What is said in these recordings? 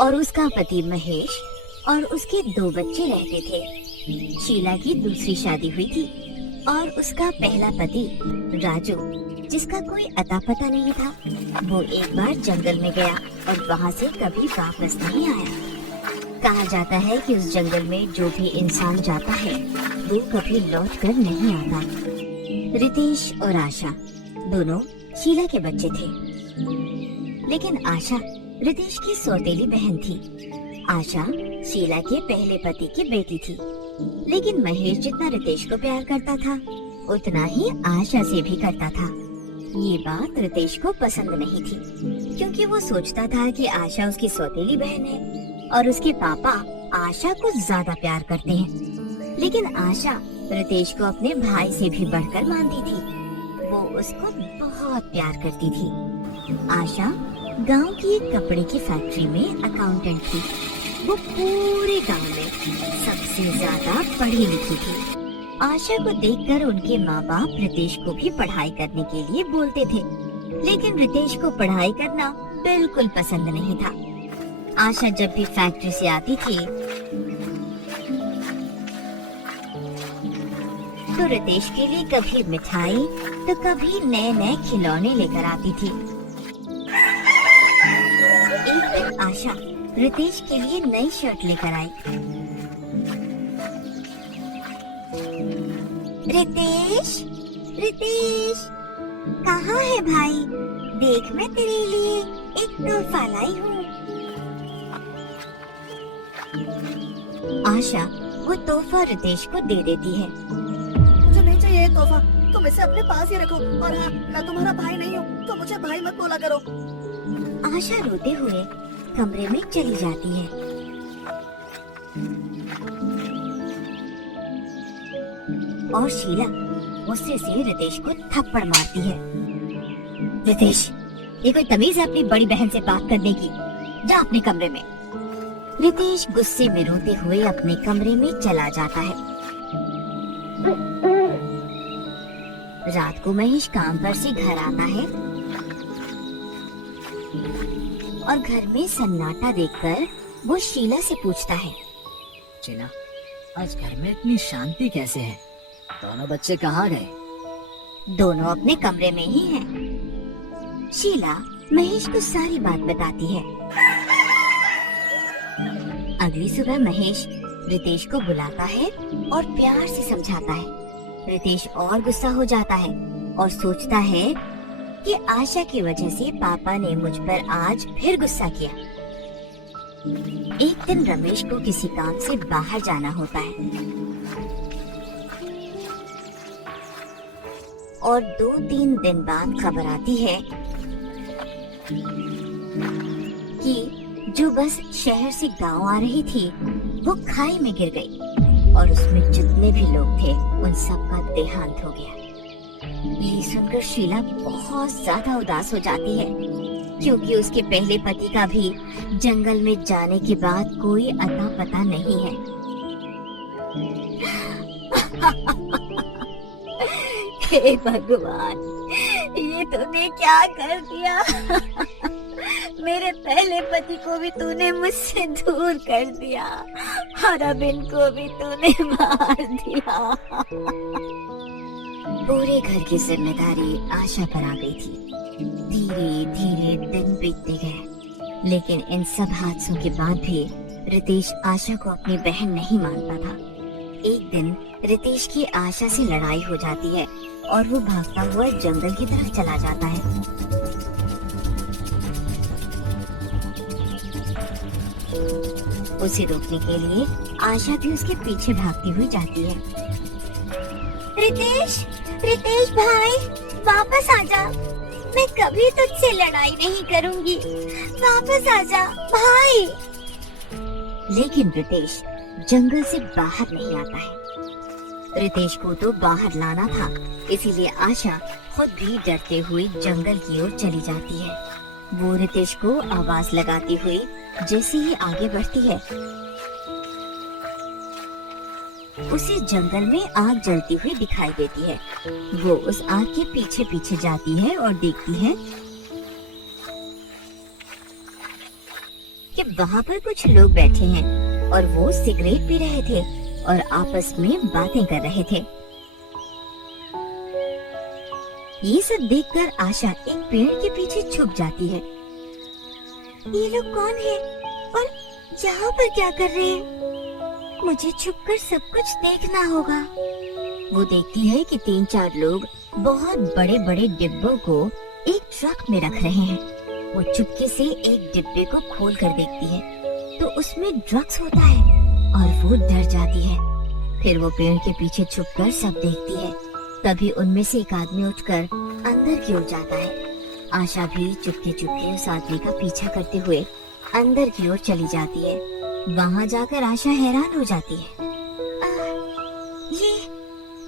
और उसका पति महेश और उसके 2 बच्चे रहते थे। शीला की दूसरी शादी हुई थी और उसका पहला पति राजू, जिसका कोई अता पता नहीं था, वो एक बार जंगल में गया और वहाँ से कभी वापस नहीं आया। कहा जाता है कि उस जंगल में जो भी इंसान जाता है वो कभी लौट कर नहीं आता। रितेश और आशा दोनों शीला के बच्चे थे, लेकिन आशा रितेश की सौतेली बहन थी। आशा शीला के पहले पति की बेटी थी, लेकिन महेश जितना रितेश को प्यार करता था उतना ही आशा से भी करता था। ये बात रितेश को पसंद नहीं थी, क्योंकि वो सोचता था कि आशा उसकी सौतेली बहन है और उसके पापा आशा को ज्यादा प्यार करते हैं। लेकिन आशा रितेश को अपने भाई से भी बढ़कर मानती थी। वो उसको बहुत प्यार करती थी। आशा गांव की एक कपड़े की फैक्ट्री में अकाउंटेंट थी। वो पूरे गांव में सबसे ज्यादा पढ़ी लिखी थी। आशा को देखकर उनके माँ बाप रितेश को भी पढ़ाई करने के लिए बोलते थे, लेकिन रितेश को पढ़ाई करना बिल्कुल पसंद नहीं था। आशा जब भी फैक्ट्री से आती थी तो रितेश के लिए कभी मिठाई तो कभी नए नए खिलौने लेकर आती थी। एक दिन आशा रितेश के लिए नई शर्ट लेकर आई। रितेश, रितेश, कहाँ है भाई? देख, मैं तेरे लिए एक तोहफा लाई हूँ। आशा वो तोहफा रितेश को दे देती है। मुझे नहीं चाहिए ये तोहफा, तुम इसे अपने पास ही रखो। और हाँ, मैं तुम्हारा भाई नहीं हूँ, तो मुझे भाई मत बोला करो। आशा रोते हुए कमरे में चली जाती है। और शीला गुस्से से रितेश को थप्पड़ मारती है। रितेश, ये कोई तमीज है अपनी बड़ी बहन से बात करने की? जा अपने कमरे में। रितेश गुस्से में रोते हुए अपने कमरे में चला जाता है। रात को महेश काम पर से घर आता है और घर में सन्नाटा देखकर वो शीला से पूछता है, शीला, आज घर में इतनी शांति कैसे है? दोनों बच्चे कहाँ गए? दोनों अपने कमरे में ही हैं। शीला महेश को सारी बात बताती है। अगली सुबह महेश रितेश को बुलाता है और प्यार से समझाता है। रितेश और गुस्सा हो जाता है और सोचता है कि आशा की वजह से पापा ने मुझ पर आज फिर गुस्सा किया। एक दिन रमेश को किसी काम से बाहर जाना होता है और 2-3 दिन बाद खबर आती है कि जो बस शहर से गांव आ रही थी वो खाई में गिर गई और उसमें जितने भी लोग थे उन सब का देहांत हो गया। ये सुनकर शीला बहुत ज्यादा उदास हो जाती है, क्योंकि उसके पहले पति का भी जंगल में जाने के बाद कोई अता पता नहीं है। हे भगवान, ये तूने क्या कर दिया? मेरे पहले पति को भी तूने मुझसे दूर कर दिया और अब इनको भी तूने मार दिया। पूरे घर की जिम्मेदारी आशा पर आ गई थी। धीरे धीरे दिन बीतते गए, लेकिन इन सब हादसों के बाद भी रितेश आशा को अपनी बहन नहीं मानता था। एक दिन रितेश की आशा से लड़ाई हो जाती है और वो भागता हुआ जंगल की तरफ चला जाता है। उसे रोकने के लिए आशा भी उसके पीछे भागती हुई जाती है। रितेश, रितेश भाई, वापस आजा। मैं कभी तुझसे लड़ाई नहीं करूंगी। वापस आजा भाई। लेकिन रितेश जंगल से बाहर नहीं आता है। रितेश को तो बाहर लाना था, इसीलिए आशा खुद भी डरते हुए जंगल की ओर चली जाती है। वो रितेश को आवाज लगाती हुई जैसे ही आगे बढ़ती है, उसे जंगल में आग जलती हुई दिखाई देती है। वो उस आग के पीछे पीछे जाती है और देखती है कि वहाँ पर कुछ लोग बैठे हैं और वो सिगरेट पी रहे थे और आपस में बातें कर रहे थे। ये सब देखकर आशा एक पेड़ के पीछे छुप जाती है। ये लोग कौन है और यहाँ पर क्या कर रहे हैं? मुझे छुपकर सब कुछ देखना होगा। वो देखती है कि 3-4 लोग बहुत बड़े बड़े डिब्बों को एक ट्रक में रख रहे हैं। वो चुपके से एक डिब्बे को खोल कर देखती है तो उसमें ड्रग्स होता है और वो डर जाती है। फिर वो पेड़ के पीछे छुपकर सब देखती है। तभी उनमें से एक आदमी उठकर अंदर की ओर जाता है। आशा भी चुपके चुपके उस आदमी का पीछा करते हुए अंदर की ओर चली जाती है। वहाँ जाकर आशा हैरान हो जाती है।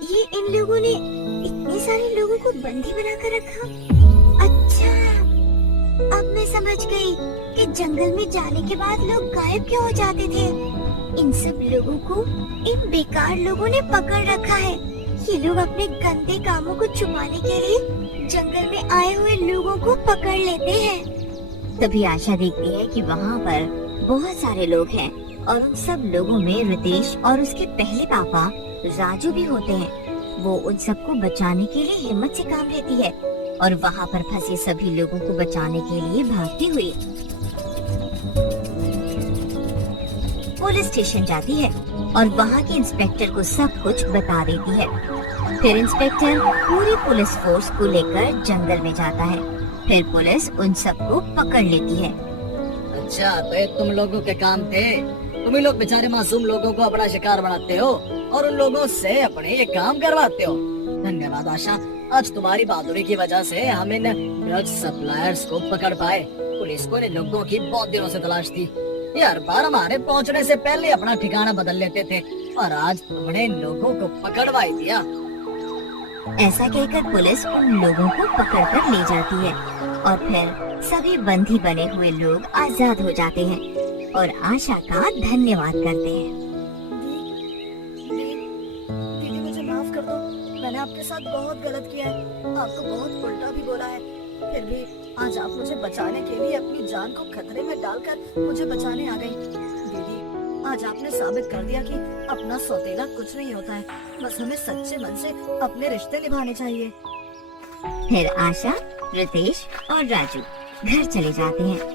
ये इन लोगों ने इतने सारे लोगों को बंदी बनाकर रखा। अच्छा, अब मैं समझ गई कि जंगल में जाने के बाद लोग गायब क्यों हो जाते थे। इन सब लोगों को इन बेकार लोगों ने पकड़ रखा है। ये लोग अपने गंदे कामों को छुपाने के लिए जंगल में आए हुए लोगों को पकड़ लेते हैं। तभी आशा देखती है कि वहाँ पर बहुत सारे लोग हैं और उन सब लोगों में रितेश और उसके पहले पापा राजू भी होते हैं। वो उन सबको बचाने के लिए हिम्मत से काम लेती है और वहाँ पर फंसे सभी लोगों को बचाने के लिए भागती हुई पुलिस स्टेशन जाती है और वहाँ के इंस्पेक्टर को सब कुछ बता देती है। फिर इंस्पेक्टर पूरी पुलिस फोर्स को लेकर जंगल में जाता है। फिर पुलिस उन सबको पकड़ लेती है। अच्छा, तो ये तुम लोगों के काम थे। तुम ही लोग बेचारे मासूम लोगों को अपना शिकार बनाते हो और उन लोगों से अपने ये काम करवाते हो। धन्यवाद आशा, आज तुम्हारी बहादुरी की वजह से हम इन ड्रग्स सप्लायर्स को पकड़ पाए। पुलिस को इन लोगों की बहुत दिनों से तलाश थी। ये हर बार हमारे पहुंचने से पहले अपना ठिकाना बदल लेते थे और आज तुमने इन लोगों को पकड़वा दिया। ऐसा कहकर पुलिस उन लोगों को पकड़कर ले जाती है और फिर सभी बंदी बने हुए लोग आजाद हो जाते हैं और आशा का धन्यवाद करते हैं। दीदी मुझे माफ कर दो, मैंने आपके साथ बहुत गलत किया है, आपको बहुत उल्टा भी बोला है। फिर भी आज आप मुझे बचाने के लिए अपनी जान को खतरे में डालकर मुझे बचाने आ गई। दीदी, आज आपने साबित कर दिया कि अपना सौतेला कुछ नहीं होता है। बस हमें सच्चे मन से अपने रिश्ते निभाने चाहिए। फिर आशा, रितेश और राजू घर चले जाते हैं।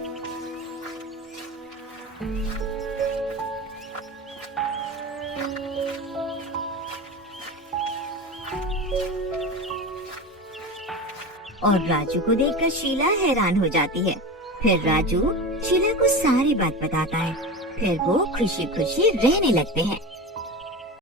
और राजू को देखकर शीला हैरान हो जाती है। फिर राजू शीला को सारी बात बताता है। फिर वो खुशी खुशी रहने लगते हैं।